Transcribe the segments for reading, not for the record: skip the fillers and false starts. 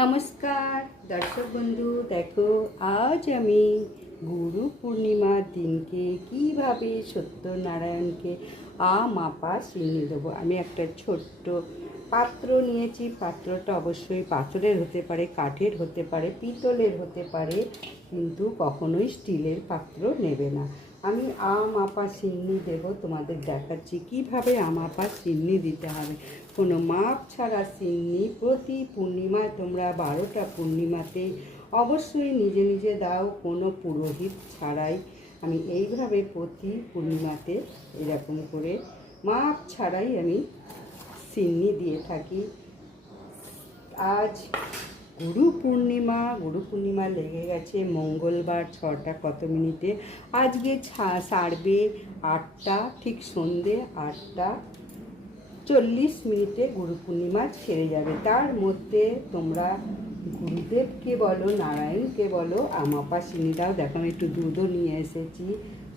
নমস্কার দর্শক বন্ধু, দেখো আজ আমি গুরু পূর্ণিমার দিনকে কিভাবে সত্যনারায়ণকে মাপা চিনি দেবো। আমি একটা ছোট্ট পাত্র নিয়েছি। পাত্রটা অবশ্যই পাথরের হতে পারে, কাঠের হতে পারে, পিতলের হতে পারে, কিন্তু কখনোই স্টিলের পাত্র নেবে না। আমি মাপা চিনি দেব, তোমাদের দেখাচ্ছি কিভাবে মাপা চিনি দিতে হবে। কোনো মাপ ছাড়া চিনি প্রতি পূর্ণিমায় তোমরা 12টা পূর্ণিমাতে অবশ্যই নিজে নিজে দাও, কোনো পুরোহিত ছাড়াই। আমি এইভাবে প্রতি পূর্ণিমাতে এরকম করে মাপ ছাড়াই আমি চিনি দিয়ে থাকি। আজ গুরু পূর্ণিমা লেগে গেছে মঙ্গলবার 6টা কত মিনিটে। আজকে সাড়ে 8টা, ঠিক সন্ধে 8টা 40 মিনিটে গুরু পূর্ণিমা ছেড়ে যাবে। তার মধ্যে তোমরা গুরুদেবকে বলো, নারায়ণকে বলো, আমাপা চিনি দাও। দেখো আমি একটু দুধও নিয়ে এসেছি,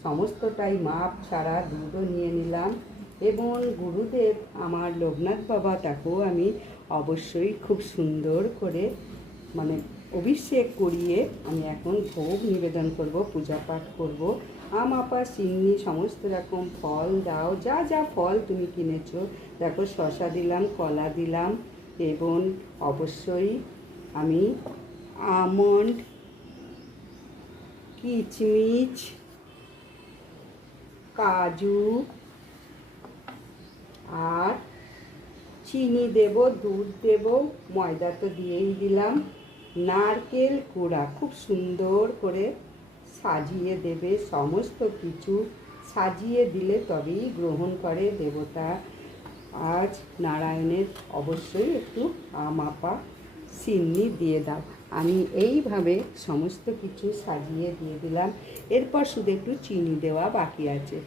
সমস্তটাই মাপ ছাড়া দুধও নিয়ে নিলাম। এবং গুরুদেব আমার লোকনাথ বাবা, তাকেও আমি অবশ্যই খুব সুন্দর করে অভিষেক করিয়ে আমি এখন ভোগ নিবেদন করব, পূজা পাঠ করব। মাপা চিনি সমস্ত রকম ফল দাও, যা যা ফল তুমি কিনেছো। দেখো শসা দিলাম, কলা দিলাম, এবং অবশ্যই আমি আমন্ড, কিচমিচ, কাজু আর চিনি দেব, দুধ দেব, ময়দা তো দিয়েই দিলাম, নারকেল কোড়া খুব সুন্দর করে সাজিয়ে দেবে। সমস্ত কিছু সাজিয়ে দিলে তবেই গ্রহণ করে দেবতা। আজ নারায়ণের অবশ্যই একটু মাপা চিনি দিয়ে দাও। আমি এইভাবে সমস্ত কিছু সাজিয়ে দিয়ে দিলাম। এরপর শুধু একটু চিনি দেওয়া বাকি আছে।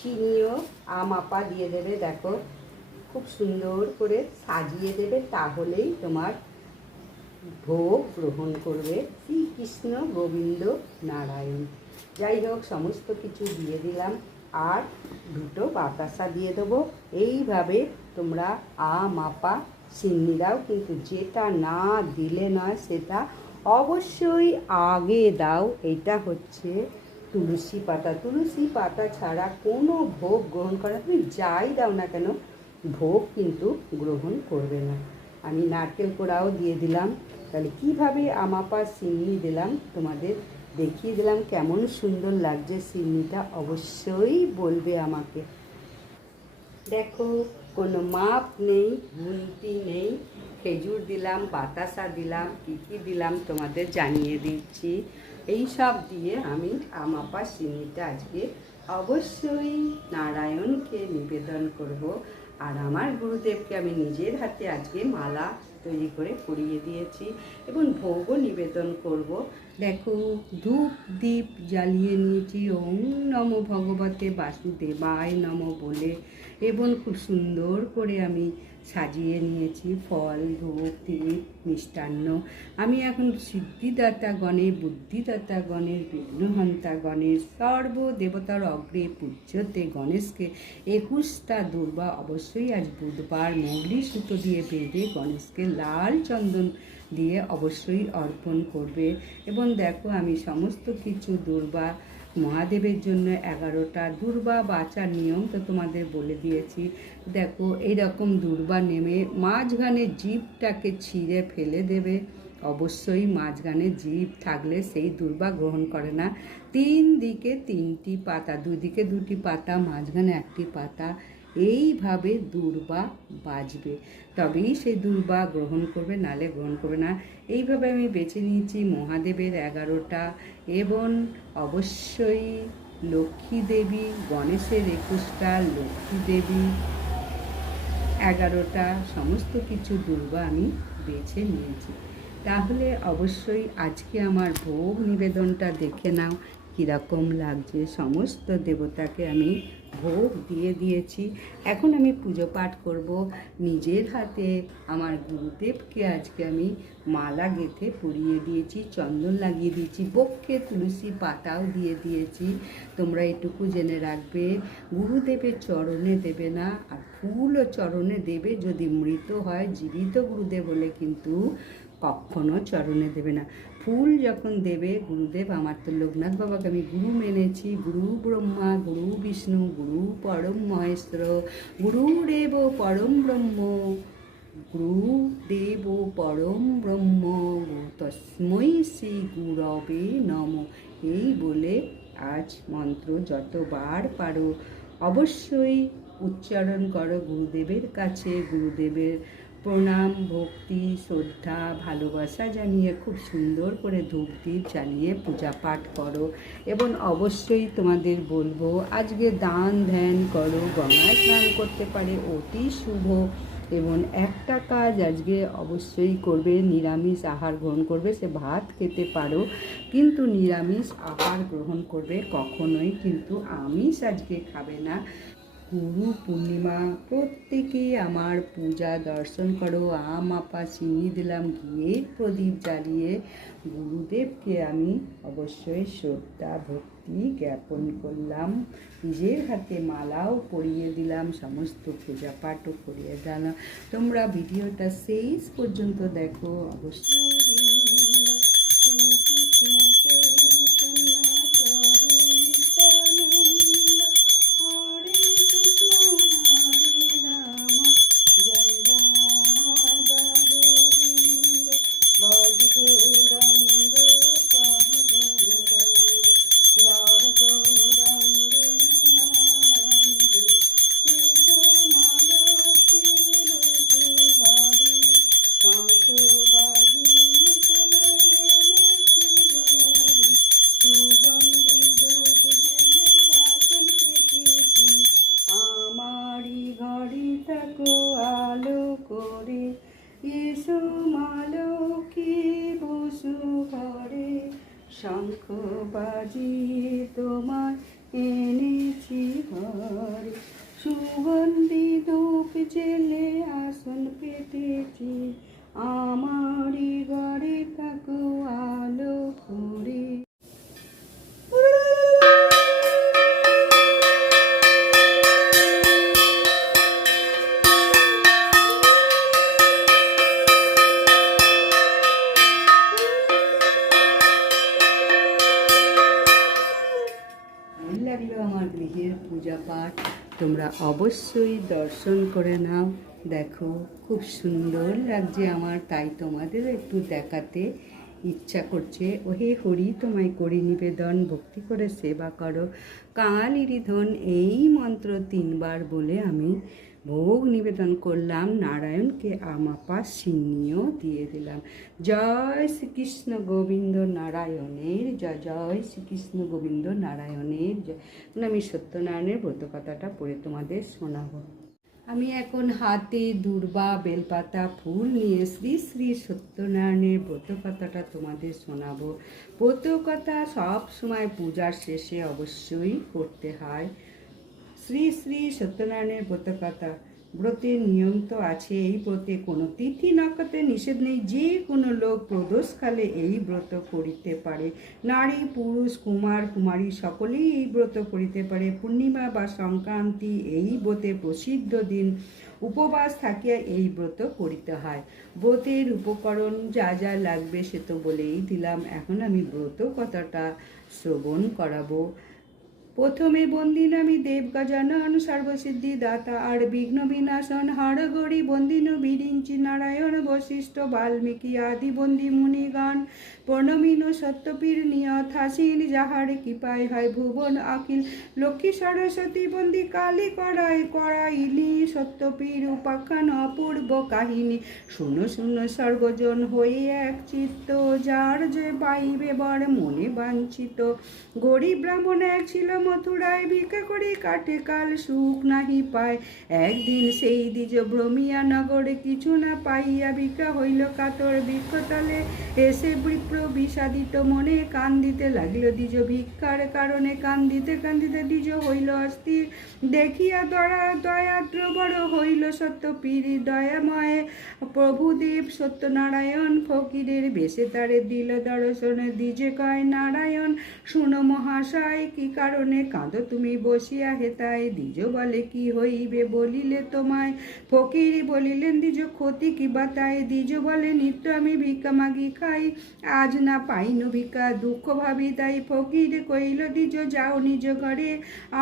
চিনিও মাপা দিয়ে দেবে। দেখো খুব সুন্দর করে সাজিয়ে দেবে, তাহলেই তোমার ভোগ গ্রহণ করবে শ্রীকৃষ্ণ গোবিন্দ নারায়ণ। যাই হোক, সমস্ত কিছু দিয়ে দিলাম, আর দুটো বাতাসা দিয়ে দেবো। এইভাবে তোমরা মাপা চিনি দাও, কিন্তু যেটা না দিলে নয় সেটা অবশ্যই আগে দাও। এটা হচ্ছে তুলসী পাতা। তুলসী পাতা ছাড়া কোনো ভোগ গ্রহণ করা, তুমি যাই দাও না কেন, ভোগ কিন্তু গ্রহণ করবে না। আমি নারকেল কোড়াও দিয়ে দিলাম। তাহলে কীভাবে আমাপা চিনি দিলাম তোমাদের দেখিয়ে দিলাম। কেমন সুন্দর লাগছে চিনিটা অবশ্যই বলবে আমাকে। দেখো কোনো মাপ নেই, গুনতি নেই। খেজুর দিলাম, বাতাসা দিলাম, কী কী দিলাম তোমাদের জানিয়ে দিচ্ছি। এই সব দিয়ে আমি আমাপা চিনিটা আজকে অবশ্যই নারায়ণকে নিবেদন করব। আর আমার গুরুদেবকে আমি নিজের হাতে আজকে মালা তৈরি করে পরিয়ে দিয়েছি এবং ভোগও নিবেদন করব। দেখো ধূপ দীপ জ্বালিয়ে নিয়েছি ওম নমো ভগবতে বাসুদেবায় নমো বলে, এবং খুব সুন্দর করে আমি সাজিয়ে নিয়েছি ফল, ধূপ দীপ, মিষ্টান্ন। আমি এখন সিদ্ধিদাতা গণের, বুদ্ধিদাতা গণের, বিঘ্নহন্তা গণের, সর্বদেবতার অগ্রে পূজ্যতে গণেশকে 21টা দুর্বা অবশ্যই আজ বুধবার মৌলি সুতো দিয়ে বেঁধে গণেশকে লাল চন্দন দিয়ে অবশ্যই অর্পণ করবে। এবং দেখো আমি সমস্ত কিছু দুর্বা মহাদেবের জন্য 11টা দুর্বা বাঁচার নিয়ম তো তোমাদের বলে দিয়েছি। দেখো এইরকম দুর্বা নেমে মাঝখানে জিভটাকে ছিঁড়ে ফেলে দেবে। অবশ্যই মাঝখানে জিভ থাকলে সেই দুর্বা গ্রহণ করে না। 3 দিকে 3টি পাতা, দুদিকে 2টি পাতা, মাঝখানে 1টি পাতা, এইভাবে দুর্বা বাজবে, তবেই সেই দুর্বা গ্রহণ করবে, নালে গ্রহণ করবে না। এইভাবে আমি বেছে নিয়েছি মহাদেবের 11টা, এবং অবশ্যই লক্ষ্মী দেবী, গণেশের 21টা, লক্ষ্মী দেবী 11টা, সমস্ত কিছু দুর্বা আমি বেছে নিয়েছি। তাহলে অবশ্যই আজকে আমার ভোগ নিবেদনটা দেখে নাও কীরকম লাগছে। সমস্ত দেবতাকে আমি ভোগ দিয়ে দিয়েছি। এখন আমি পুজো পাঠ করব। নিজের হাতে আমার গুরুদেবকে আজকে আমি মালা গেঁথে পরিয়ে দিয়েছি, চন্দন লাগিয়ে দিয়েছি, বক্ষে তুলসী পাতাও দিয়ে দিয়েছি। তোমরা এটুকু জেনে রাখবে, গুরুদেবের চরণে দেবে না, আর ফুলও চরণে দেবে যদি মৃত হয়। জীবিত গুরুদেব হলে কিন্তু কখনো চরণে দেবে না। ফুল যখন দেবে, গুরুদেব, আমার তো লোকনাথ বাবাকে আমি গুরু মেনেছি, গুরু ব্রহ্মা গুরু বিষ্ণু গুরু পরম মহেশ্বর গুরুরেব পরম ব্রহ্ম গুরুদেব পরম ব্রহ্ম তস্মৈ শ্রী গুরবে নম। এই বলে আজ মন্ত্র যতবার পারো অবশ্যই উচ্চারণ করো গুরুদেবের কাছে। গুরুদেবের প্রণাম, ভক্তি, শ্রদ্ধা, ভালোবাসা জানিয়ে খুব সুন্দর করে ধূপ দ্বীপ জ্বালিয়ে পূজা পাঠ করো। এবং অবশ্যই তোমাদের বলবো, আজকে দান ধ্যান করো, গঙ্গায় স্নান করতে পারে, অতি শুভ। এবং একটা কাজ আজকে অবশ্যই করবে, নিরামিষ আহার গ্রহণ করবে। সে ভাত খেতে পারো, কিন্তু নিরামিষ আহার গ্রহণ করবে, কখনোই কিন্তু আমিষ আজকে খাবে না। গুরু পূর্ণিমা, প্রত্যেকেই আমার পূজা দর্শন করো। আপা চিনি দিলাম, গিয়ে প্রদীপ জ্বালিয়ে গুরুদেবকে আমি অবশ্যই শ্রদ্ধা ভক্তি জ্ঞাপন করলাম। নিজের হাতে মালাও পরিয়ে দিলাম, সমস্ত পূজা পাঠও করিয়ে দিলাম। তোমরা ভিডিওটা শেষ পর্যন্ত দেখো অবশ্যই। আলো করে এসো মালকে বসু ঘরে, শঙ্খ বাজিয়ে তোমার এনেছি ঘরে, সুগন্ধি ধূপ জেলে আসন পেতেছি, আমারই ঘরে থাকো আলো করে। লাগলো আমার গৃহের পূজা পাঠ, তোমরা অবশ্যই দর্শন করে নাও। দেখো খুব সুন্দর লাগছে আমার, তাই তোমাদেরও একটু দেখাতে ইচ্ছা করছে। ওহে হরি তোমায় করি নিবেদন, ভক্তি করে সেবা করো কাঙালিরি ধন, এই মন্ত্র 3 বার বলে আমি ভোগ নিবেদন করলাম। নারায়ণকে আমাপা সিন্নিও দিয়ে দিলাম। জয় শ্রীকৃষ্ণ গোবিন্দ নারায়ণের জয়, জয় শ্রীকৃষ্ণ গোবিন্দ নারায়ণের জয়। আমি সত্যনারায়ণের ব্রত কথাটা পড়ে তোমাদের শোনাবো। আমি এখন হাতে দূর্বা বেলপাতা ফুল নিয়ে শ্রী শ্রী সত্যনারায়ণের ব্রত কথাটা তোমাদের শোনাবো। ব্রত কথা সব সময় পূজার শেষে অবশ্যই করতে হয়। শ্রী শ্রী সত্যনারায়ণের ব্রত কথা। ব্রতের নিয়ম তো আছে, এই ব্রতে কোনো তিথি নক্ষত্রে নিষেধ নেই, যে কোনো লোক প্রদোষকালে এই ব্রত করিতে পারে। নারী পুরুষ কুমার কুমারী সকলেই এই ব্রত করিতে পারে। পূর্ণিমা বা সংক্রান্তি এই ব্রতে প্রসিদ্ধ দিন, উপবাস থাকিয়া এই ব্রত করিতে হয়। ব্রতের উপকরণ যা যা লাগবে সে তো বলেই দিলাম, এখন আমি ব্রত কথাটা শ্রবণ করাবো। প্রথমে বন্দিন আমি দেব গজানন সর্বসিদ্ধি দাতা আর বিঘ্ন বিনাশন হরগরি বন্দিন বিরিঞ্চি নারায়ণ বশিষ্ঠ বাল্মীকি আদি বন্দি মুনিগণ প্রণমিন সত্যপীর নিয়ত হাসিন যাহার কৃপায় হয় ভুবন অখিল লক্ষ্মী সরস্বতী বন্দি কালী করাইনি সত্যপীর উপাখ্যান অপূর্ব কাহিনী শূন্য শূন্য সর্বজন হয়ে এক চিত্ত যার যে পাইবে বর মনে বাঞ্ছিত গরিব ব্রাহ্মণ এক ছিল মথুরায় ভিক্ষা করে কাটে কাল সুখ নাহি পায় একদিন সেই দ্বিজ ভ্রমিয়া নগরে কিছু না পাইয়া ভিক্ষা হইল কাতর বৃক্ষতলে এসে বিপ্র বিষাদিত মনে কান্দিতে লাগিল দ্বিজ ভিক্ষার কারণে কান্দিতে কান্দিতে দ্বিজ হইল অস্থির দেখিয়া দয়াদ্র বড় হইল সত্যপীর দয়াময় প্রভুদেব সত্যনারায়ণ ফকিরের বেশে তারে দিল দর্শন দ্বিজে কয় নারায়ণ শুনো মহাশয় কি কারণে মনে কাঁদো তুমি বসিয়া হেতায়। দ্বিজ বলে কি হইবে বলিলে তোমায়। ফকির বলিলেন দ্বিজ ক্ষতি কি বাতায়। দ্বিজ বলে নিত্য আমি ভিক্ষা মাগি খাই, আজ না পাইনু ভিক্ষা দুঃখ ভাবি তাই। ফকির কইল দ্বিজ যাও নিজ ঘরে,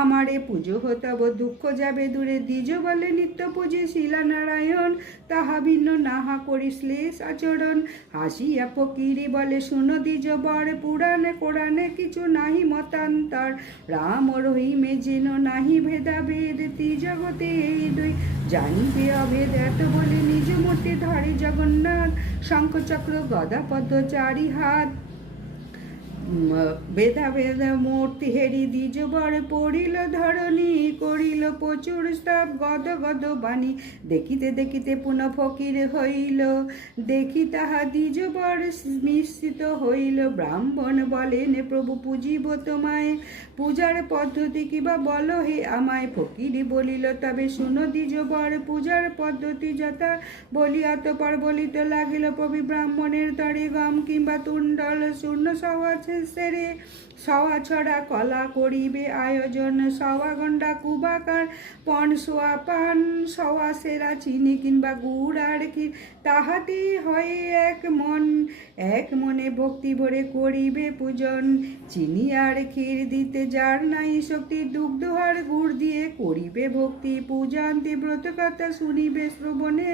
আমারে পুজো হতব দুঃখ যাবে দূরে। দ্বিজ বলে নিত্য পূজে শিলা নারায়ণ, তাহা ভিন্ন নাহা করি শ্লেষ আচরণ। হাসিয়া ফকিরি বলে শুনো দ্বিজ বর, পুরাণে কোরআনে কিছু নাহি মতান্তর। রাম রহিমে যেন নাহি ভেদাভেদ, ত্রিজগতে এই দুই জানিবে অভেদ। এত বলে নিজ মূর্তি ধরে জগন্নাথ, শঙ্খ চক্র গদা পদ্ম চারি হাত। বেদা বেদা মূর্তি হেরি দ্বিজ বর পড়িল ধরণী, করিল প্রচুর স্তব গদ গদ বাণী। দেখিতে দেখিতে পুনঃ ফকির হইল, দেখি তাহা দ্বিজ বর নিশ্চিত হইল। ব্রাহ্মণ বলেন প্রভু পুজিব তোমায়, পূজার পদ্ধতি কিবা বলো হে আমায়। ফকিরি বলিল তবে শুনো দ্বিজ বর, পূজার পদ্ধতি যথা বলি অতপর বলিতে লাগিল। প্রভু ব্রাহ্মণের তরে গম কিংবা তুণ্ডল চূর্ণ সওয়া সেরে, সওয়া ছড়া কলা করিবে আয়োজন। সওয়া গন্ডা কুবাকার পণ সোয়া পান, সওয়া সেরা চিনি কিংবা গুড় আর ক্ষীর, তাহাতে হয় এক মন। এক মনে ভক্তি ভরে করিবে পূজন। চিনি আর ক্ষীর দিতে যার নাই শক্তি, দুগ্ধ আর গুড় দিয়ে করিবে ভক্তি। পূজান্তে ব্রত কথা শুনিবে শ্রবণে,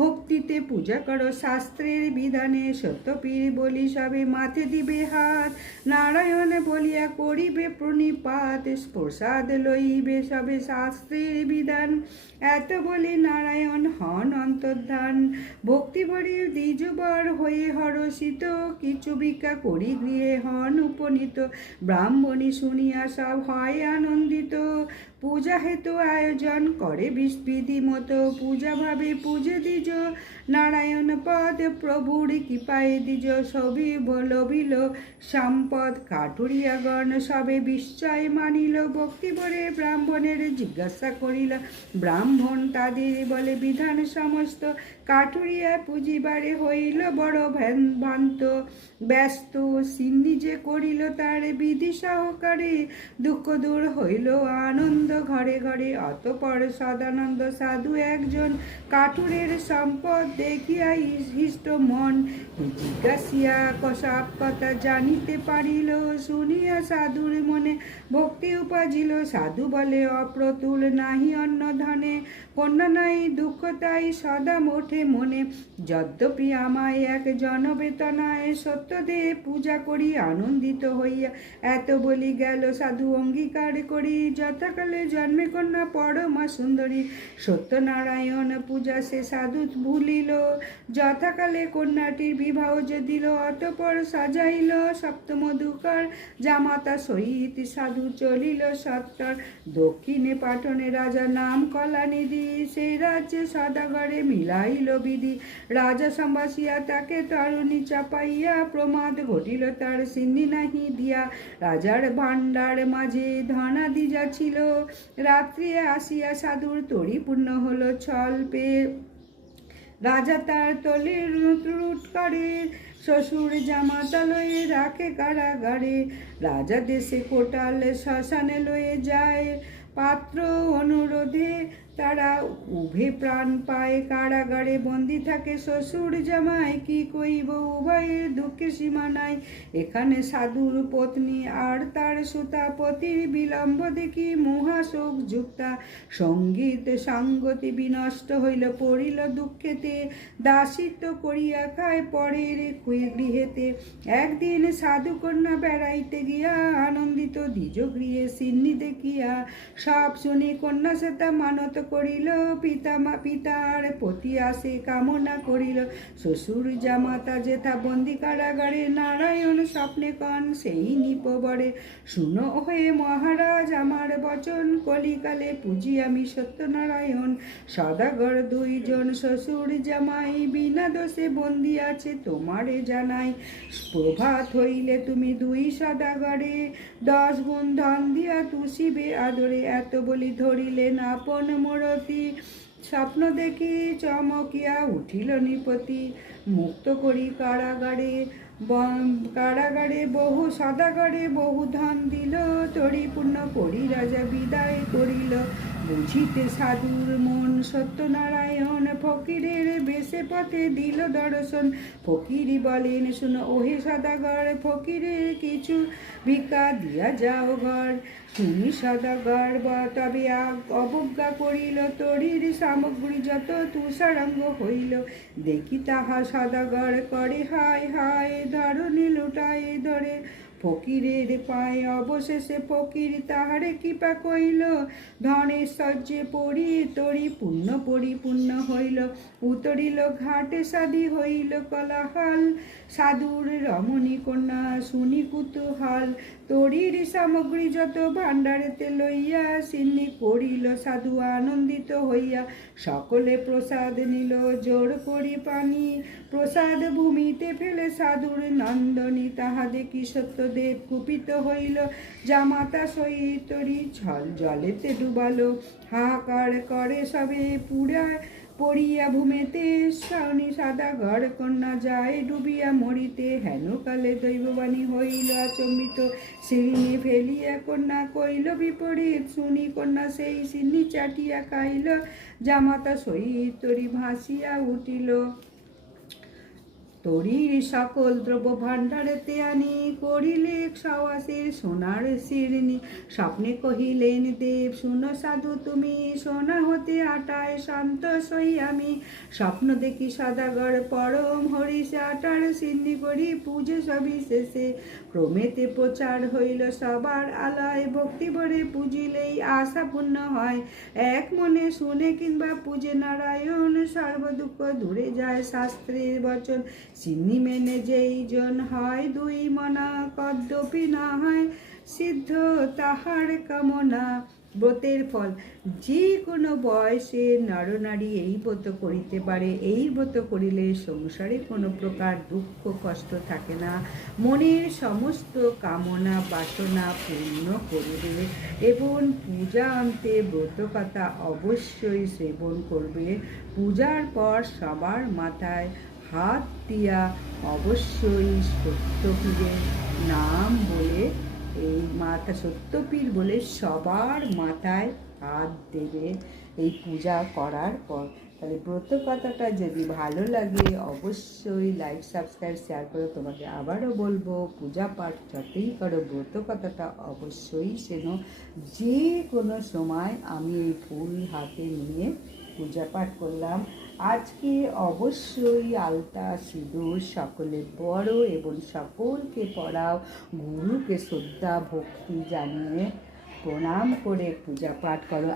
ভক্তিতে পূজা করো শাস্ত্রের বিধানে। সত্যপীর বলি সবে মাথে দিবে হাত, নারায়ণ বলিয়া করিবে প্রণিপাত। প্রসাদ লইবে সবে শাস্ত্রের বিধান, এত বলি নারায়ণ হন অন্তর্ধান। ভক্তি ভরে দ্বিজ বর হয়ে হরষিত, কিছু ভিক্ষা করি গৃহে হন উপনীত। ব্রাহ্মণী শুনিয়া সব হয় আনন্দিত, পূজা হেতু আয়োজন করে বিধি মতো। পূজা ভাবে পূজে দ্বিজ নারায়ণ পদ, প্রভুর কৃপায় দ্বিজ সবই লভিল সম্পদ। কাঠুরিয়াগণ সবে বিস্ময় মানিল, ভক্তি ভরে ব্রাহ্মণের জিজ্ঞাসা করিল। ব্রাহ্মণ তাদের বলে বিধান সমস্ত, কাঠুরিয়া পুজিবারে হইল বড় ভ্রান্ত। ব্যস্ত সিন্নি যে করিল তার বিধি সহকারে, দুঃখ দূর হইল আনন্দ ঘরে ঘরে। অতপর সদানন্দ সাধু একজন, কাঠুরের সম্পদ দেখিয়া হৃষ্ট মন। জিজ্ঞাসিয়া সব কথা জানিতে পারিল, শুনিয়া সাধুর মনে ভক্তি উপাজিল। সাধু বলে অপ্রতুল নাহি অন্য ধনে, কন্যা নাই দুঃখ তাই সদা মোঠে মনে। যদ্যপি আমায় এক জনবেতনায়, সত্যদে পূজা করি আনন্দিত হইয়া। এত বলি গেল সাধু অঙ্গীকার করি, যথাকালে জন্মে কন্যা পরমা সুন্দরী। সত্যনারায়ণ পূজা সে সাধু ভুলিল, যথাকালে কন্যাটির বিবাহ দিল। অতপর সাজাইল সপ্তমধুকর, জামাতা সহিত সাধু চলিল সত্তর। দক্ষিণে পাটনে রাজা নাম কলানিধি, সেই রাজ্যে সদাগরে মিলাইল বিধি। রাজা সম্বাসিয়া তাকে তরুণী চাপাইয়া, প্রমাদ ঘটিল তার সিন্নি নাহি দিয়া। রাজার ভাণ্ডার মাঝে ধনাদি যা ছিল, রাত্রি আসিয়া সাধুর তরি পূর্ণ হলো ছল পেয়ে। রাজা তার তলে লুট করে, শ্বশুর জামাতা লয়ে রাখে কারাগারে। রাজা দেশে কোটাল শ্মশানে লয়ে যায়, পাত্র অনুরোধে তারা উভে প্রাণ পায়। কারাগারে বন্দি থাকে শ্বশুর জামাই, কি কইব উভয়ের দুঃখে সীমা নাই। এখানে সাধুর পত্নী আর তার সুতা, পতির বিলম্ব দেখি মহাশোক যুক্তা। সঙ্গীত সঙ্গতি বিনষ্ট হইল, পড়িল দুঃখেতে। দাসিত্ব করিয়া খায় পরের গৃহেতে। একদিন সাধু কন্যা বেড়াইতে গিয়া, আনন্দিত দ্বিজ গৃহে সিন্নি দেখিয়া। সব শুনি কন্যা সেতা মানত করিল, পিতার প্রতি আসে কামনা করিল। শ্বশুর জামাতা যেথা বন্দি কারাগারে, নারায়ণ স্বপ্নে কন সেই নিপবরে। শুনো হয়ে মহারাজ আমার বচন, কলিকালে পুজি আমি সত্যনারায়ণ। সদাগর দুইজন শ্বশুর জামাই, বিনা দোষে বন্দি আছে তোমারে জানাই। প্রভাত হইলে তুমি দুই সদাগরে, 10 গুণ ধন দিয়া তুষিবে আদরে। এত বলি ধরিলেন আপন মরতি, স্বপ্ন দেখি চমকিয়া উঠিল নিপতি। মুক্ত করি কারাগারে কারাগারে বহু সদাগরে বহু ধন দিল, তরি পূর্ণ করি রাজা বিদায় করিল। বুঝিতে সাধুর মন সত্যনারায়ণ, ফকিরের বেশে পথে দিল দর্শন। ফকিরি বলেন শুনো ওহে সদাগর, ফকিরের কিছু ভিক্ষা দিয়া যাও ঘর। শুনি সদাগর তবে অবজ্ঞা করিল, তরির সামগ্রী যত তুষারাঙ্গ হইল। দেখি তাহা সদাগর করে হায় হায়, ধরণী লুটায় ধরে ফকিরের পায়ে। অবশেষে ফকির তাহারে কৃপা কইল, ধনের সহ্যে পড়ি তরি পূর্ণ পরিপূর্ণ হইল। উতরিল ঘাটে সাদি হইল কলাহাল, সাধুর রমণী কন্যা শুনি কুতূহল। তরির সামগ্রী যত ভাণ্ডারেতে লইয়া, সিন্নি করিল সাধু আনন্দিত হইয়া। সকলে প্রসাদ নিল জোর করি পানি, প্রসাদ ভূমিতে ফেলে সাধুর নন্দনী। তাহা দেখি সত্যদেব কুপিত হইল, জামাতা সহিত তরি জলেতে ডুবালো। হাহাকার করে সবে পড়িয়া ভূমেতে, শাওনি সদাগর কন্যা যায় ডুবিয়া মরিতে। হেন কালে দৈববাণী হইল আচম্বিত, সিন্নি ফেলিয়া কন্যা কইল বিপরীত। শুনি কন্যা সেই সিন্নি চাটিয়া খাইল, জামাতা সহিত তরি ভাসিয়া উঠিল। তরির সকল দ্রব্য ভাণ্ডারেতে আনি, করিলে সওয়াসের সোনার শিরনি। স্বপ্নে কহিলেন দেব শুনো সাধু তুমি, সোনা হতে আটায় শান্ত সই আমি। স্বপ্ন দেখি সদাগর পরম হরিষে, আটার সিন্নি করি পূজে সবিশেষে। ক্রমেতে প্রচার হইল সবার আলয়, ভক্তি ভরে পুজিলেই আশা পূর্ণ হয়। এক মনে শুনে কিংবা পূজে নারায়ণ, সর্ব দুঃখ দূরে যায় শাস্ত্রের বচন। সিন্নি মেনে যেই জন হয় দুই মনা, কদ্যপি না হয় সিদ্ধ তাহার কামনা। ব্রতের ফল যে কোনো বয়সে নরনারী এই ব্রত করিতে পারে। এই ব্রত করিলে সংসারে কোনো প্রকার দুঃখ কষ্ট থাকে না, মনের সমস্ত কামনা বাসনা পূর্ণ করিবে। এবং পূজা অন্তে ব্রতকথা অবশ্যই সেবন করবে। পূজার পর সবার মাথায় হাত দিয়া অবশ্যই সত্যপীরের নাম বলে, এই মাথা সত্যপীর বলে সবার মাথায় হাত দেবে এই পূজা করার পর। তাহলে ব্রত কথাটা যদি ভালো লাগে অবশ্যই লাইক সাবস্ক্রাইব শেয়ার করো। তোমাকে আবারও বলবো পূজা পাঠ যতই করো ব্রত কথাটা অবশ্যই শোনো। যে কোনো সময় আমি এই ফুল হাতে নিয়ে পূজা পাঠ করলাম। আজকে অবশ্যই আলতা সিঁদুর সকলে বড় এবং সকলকে পড়াও। গুরুকে শ্রদ্ধা ভক্তি জানিয়ে প্রণাম করে পূজা পাঠ করো।